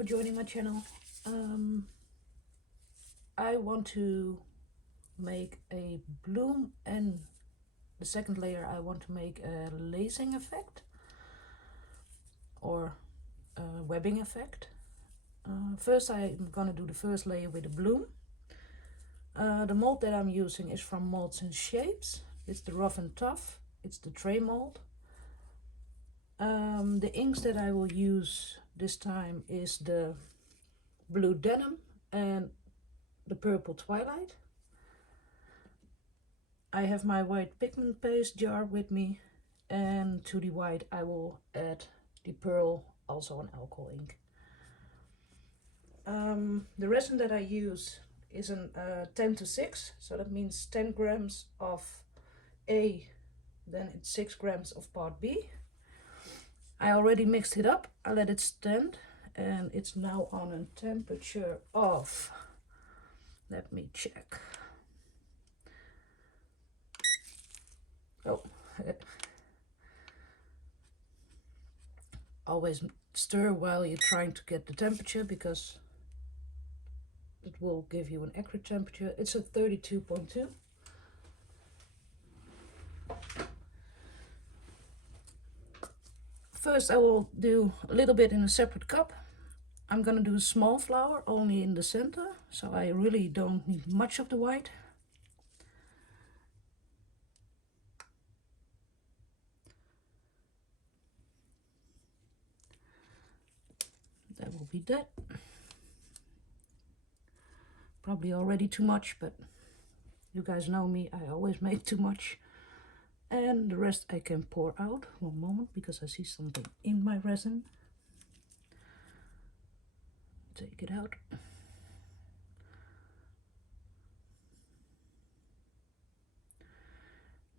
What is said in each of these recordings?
for joining my channel. I want to make a bloom, and the second layer I want to make a lacing effect or a webbing effect. First I'm gonna do the first layer with a bloom. The mold that I'm using is from Molds and Shapes. It's the rough and tough. It's the tray mold. The inks that I will use this time is the blue Denim and the purple Twilight. I have my white pigment paste jar with me, and to the white I will add the pearl, also an alcohol ink. The resin that I use is an 10-6, so that means 10 grams of A, then it's 6 grams of part B. I already mixed it up, I let it stand, and it's now on a temperature of, let me check. Oh, always stir while you're trying to get the temperature, because it will give you an accurate temperature. It's a 32.2. First I will do a little bit in a separate cup. I'm gonna do a small flower only in the center, so I really don't need much of the white. That will be that. Probably already too much, but you guys know me, I always make too much. And the rest I can pour out. One moment, because I see something in my resin. Take it out.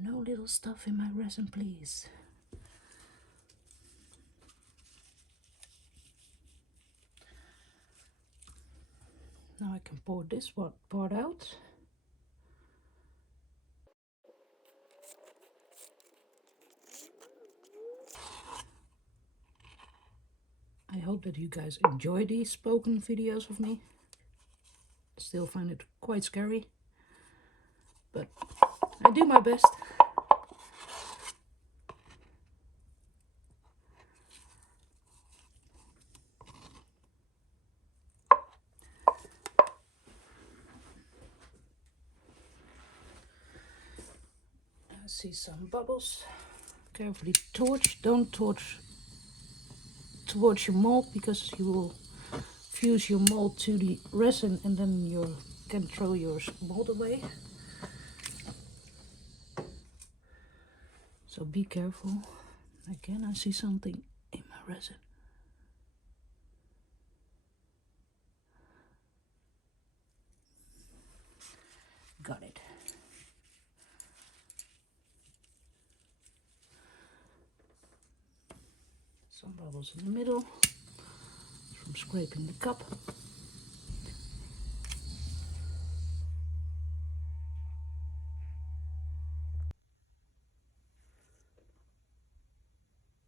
No little stuff in my resin, please. Now I can pour this one part out. I hope that you guys enjoy these spoken videos of me. I still find it quite scary, but I do my best. I see some bubbles. Carefully torch. Don't torch towards your mold, because you will fuse your mold to the resin and then you can throw your mold away. So be careful. Again, I see something in my resin. Got it. Some bubbles in the middle from scraping the cup.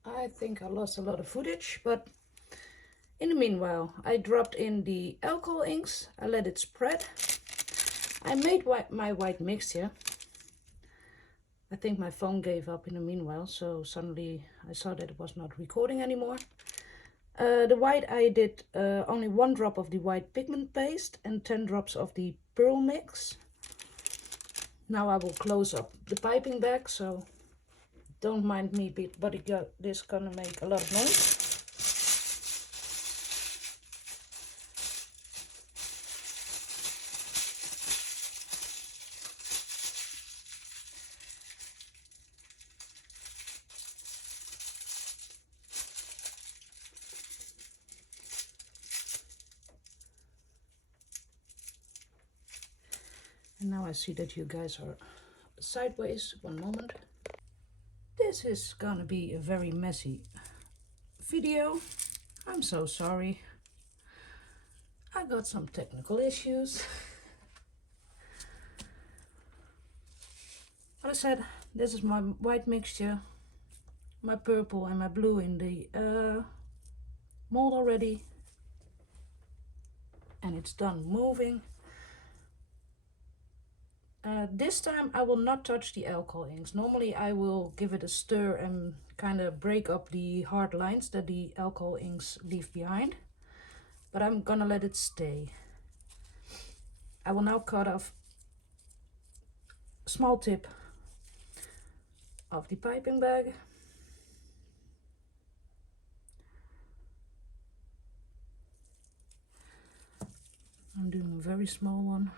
I think I lost a lot of footage, but in the meanwhile I dropped in the alcohol inks. I let it spread. I made my white mixture. I think my phone gave up in the meanwhile, so suddenly I saw that it was not recording anymore. The white I did only 1 drop of the white pigment paste and 10 drops of the pearl mix. Now I will close up the piping bag, so don't mind me, but this is gonna make a lot of noise. And now I see that you guys are sideways. One moment. This is gonna be a very messy video. I'm so sorry. I got some technical issues. But I said, this is my white mixture, my purple and my blue in the mold already. and it's done moving. This time I will not touch the alcohol inks. Normally I will give it a stir and kind of break up the hard lines that the alcohol inks leave behind. But I'm gonna let it stay. I will now cut off a small tip of the piping bag. I'm doing a very small one.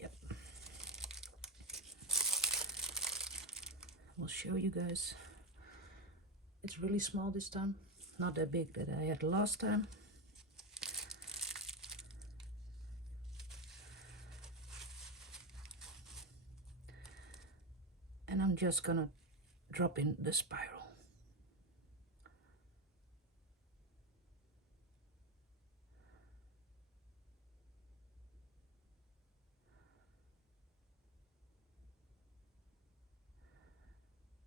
Yep. I'll show you guys. It's really small this time. Not that big that I had last time. And I'm just gonna drop in the spiral.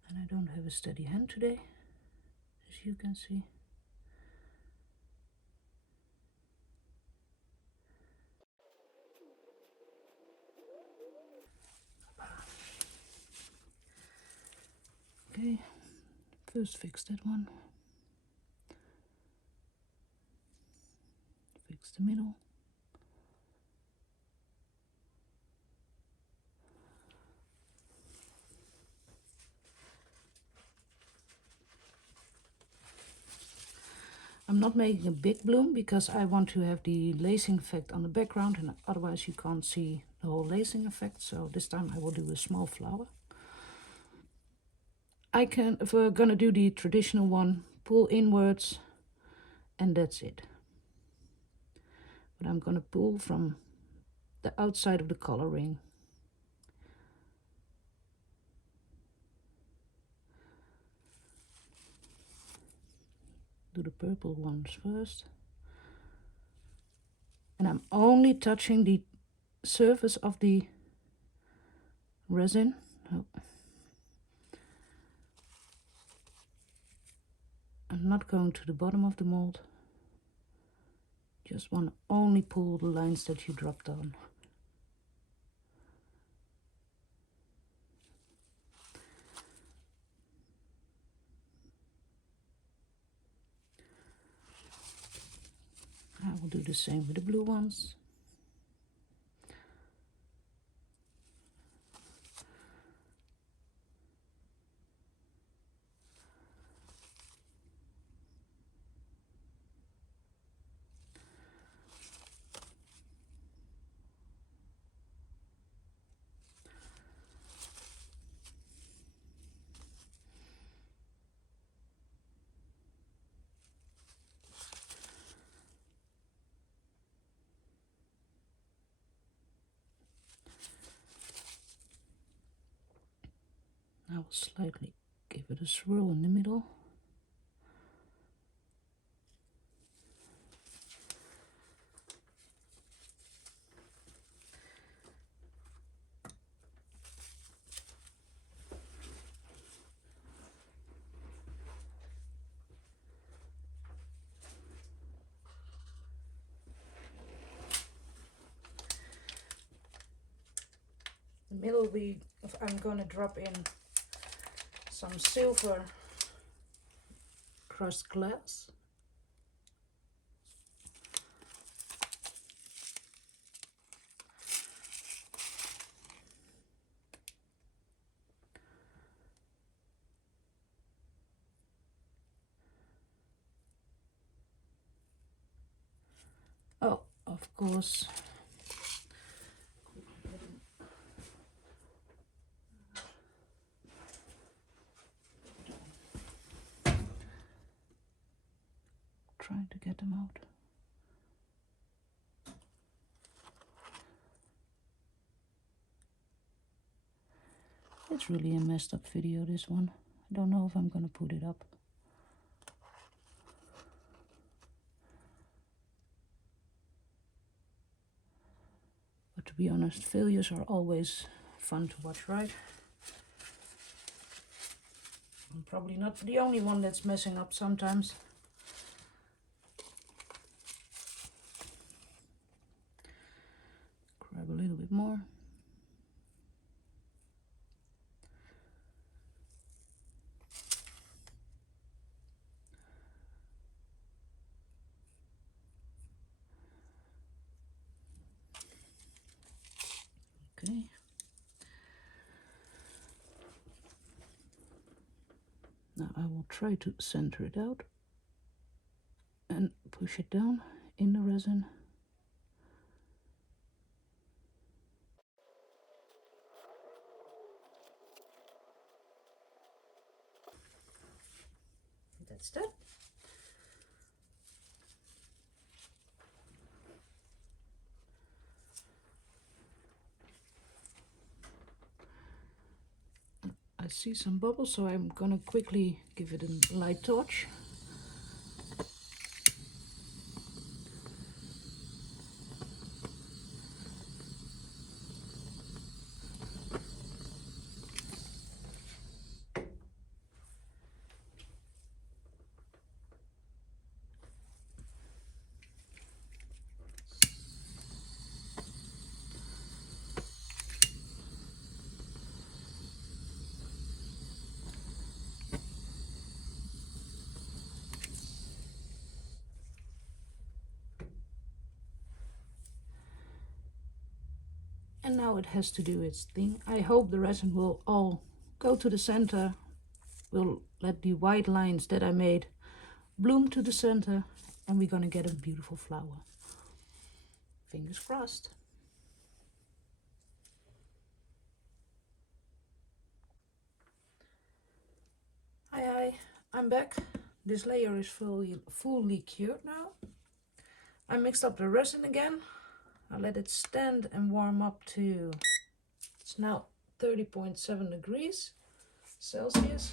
And I don't have a steady hand today, as you can see. Okay, first fix that one. Fix the middle. I'm not making a big bloom because I want to have the lacing effect on the background, and otherwise you can't see the whole lacing effect. So this time I will do a small flower. If we're gonna do the traditional one, pull inwards and that's it. But I'm gonna pull from the outside of the collar ring. Do the purple ones first. And I'm only touching the surface of the resin. Oh. I'm not going to the bottom of the mold. Just want to only pull the lines that you dropped on. I will do the same with the blue ones. I will slightly give it a swirl in the middle. The middle I'm gonna drop in some silver crushed glass. Oh, of course. Trying to get them out. It's really a messed up video, this one. I don't know if I'm gonna put it up. But to be honest, failures are always fun to watch, right? I'm probably not the only one that's messing up sometimes. more. Okay. Now I will try to center it out and push it down in the resin. That's that. I see some bubbles, so I'm gonna quickly give it a light touch. And now it has to do its thing. I hope the resin will all go to the center. We'll let the white lines that I made bloom to the center, and we're gonna get a beautiful flower. Fingers crossed. Hi, I'm back. This layer is fully cured now. I mixed up the resin again. I let it stand and warm up to, it's now 30.7 degrees Celsius.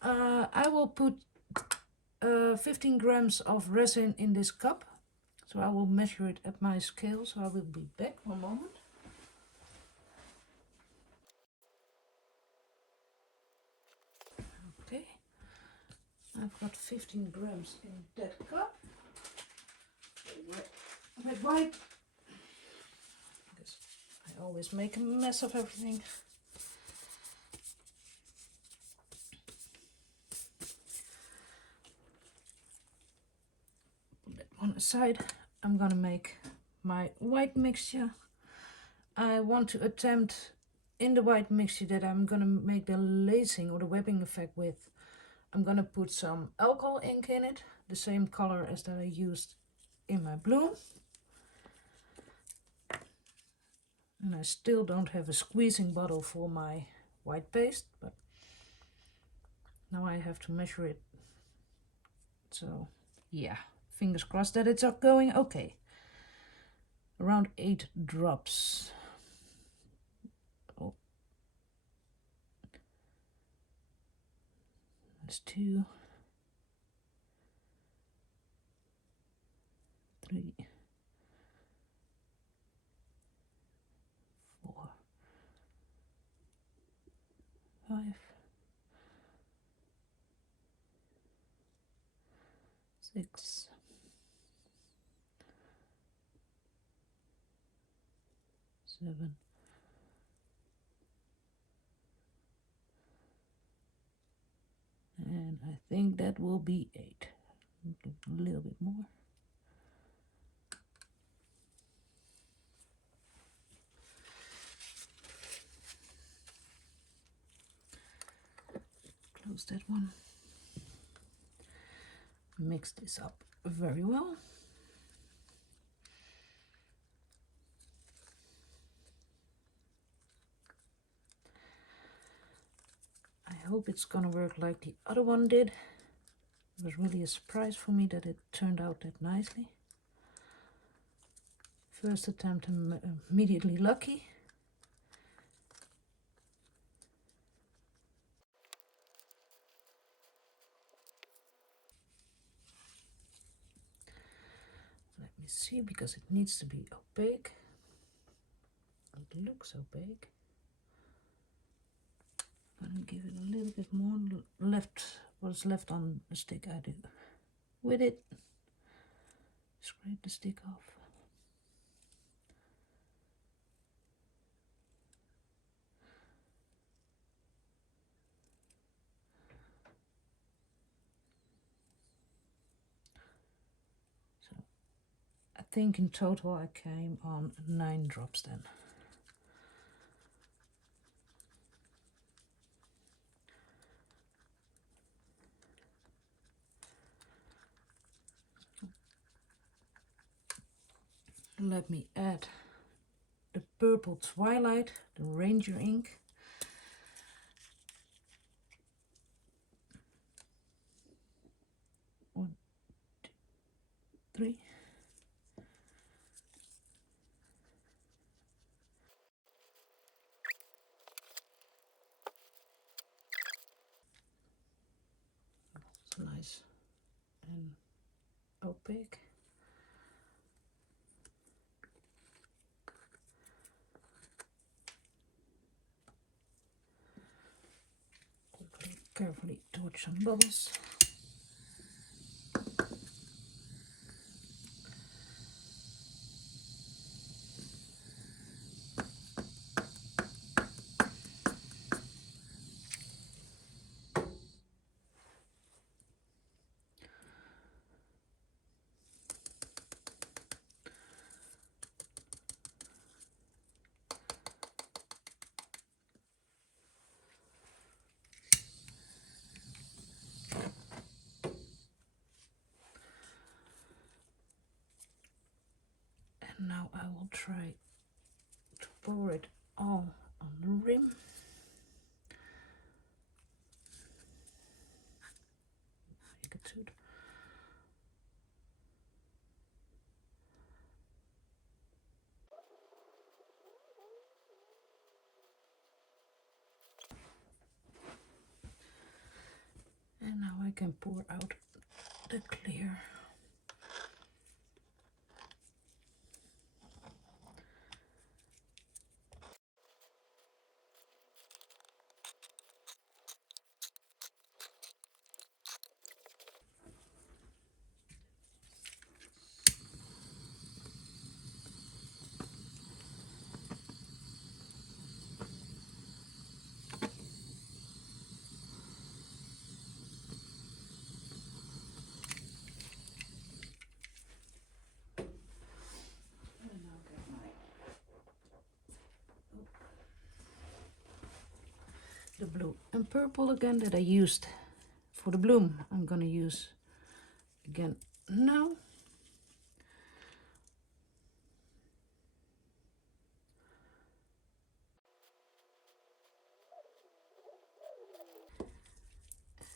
I will put 15 grams of resin in this cup. So I will measure it at my scale. So I will be back one moment. Okay, I've got 15 grams in that cup. With white, because I always make a mess of everything. Put that one aside. I'm gonna make my white mixture. I want to attempt in the white mixture that I'm gonna make the lacing or the webbing effect with. I'm gonna put some alcohol ink in it, the same color as that I used in my bloom. And I still don't have a squeezing bottle for my white paste, but now I have to measure it. So yeah, fingers crossed that it's going okay. Around 8 drops. Oh, that's 2, 3, 4, 5, 6, 7, 8, and I think that will be 8. A little bit more. Close that one. Mix this up very well. I hope it's gonna work like the other one did. It was really a surprise for me that it turned out that nicely. First attempt, immediately lucky. Let me see, because it needs to be opaque. It looks opaque. I'm gonna give it a little bit more left. What's left on the stick, I do with it. Scrape the stick off. think in total I came on 9 drops then. Let me add the purple Twilight, the Ranger ink. One, two, three. It's nice and opaque. Carefully torch some bubbles. And now I will try to pour it all on the rim. You can see it. And now I can pour out the clear. The blue and purple again that I used for the bloom, I'm gonna use again now.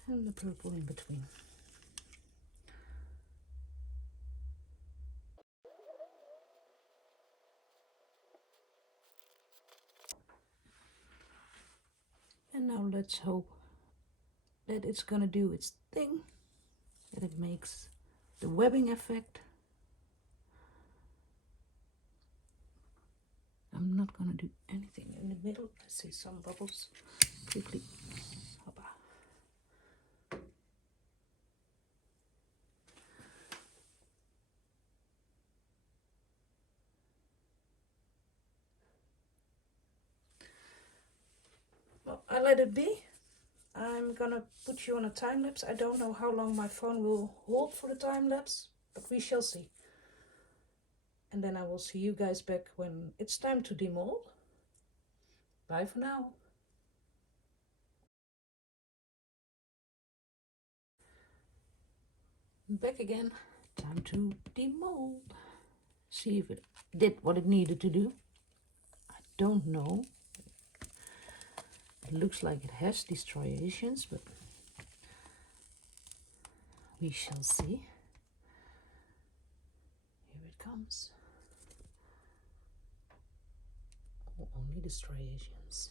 And the purple in between. And now let's hope that it's gonna do its thing, that it makes the webbing effect. I'm not gonna do anything in the middle. I see some bubbles. Quickly. Hoppa. Well, I let it be. I'm gonna put you on a time lapse. I don't know how long my phone will hold for the time lapse, but we shall see. And then I will see you guys back when it's time to demold. Bye for now. Back again. Time to demold. See if it did what it needed to do. I don't know. It looks like it has these striations, but we shall see. Here it comes. Oh, only the striations.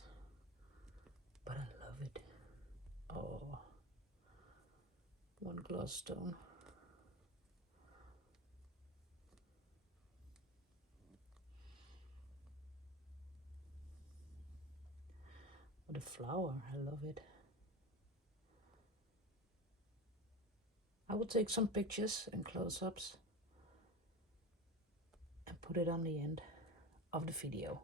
But I love it. Oh, one glass stone. The flower, I love it. I will take some pictures and close-ups and put it on the end of the video.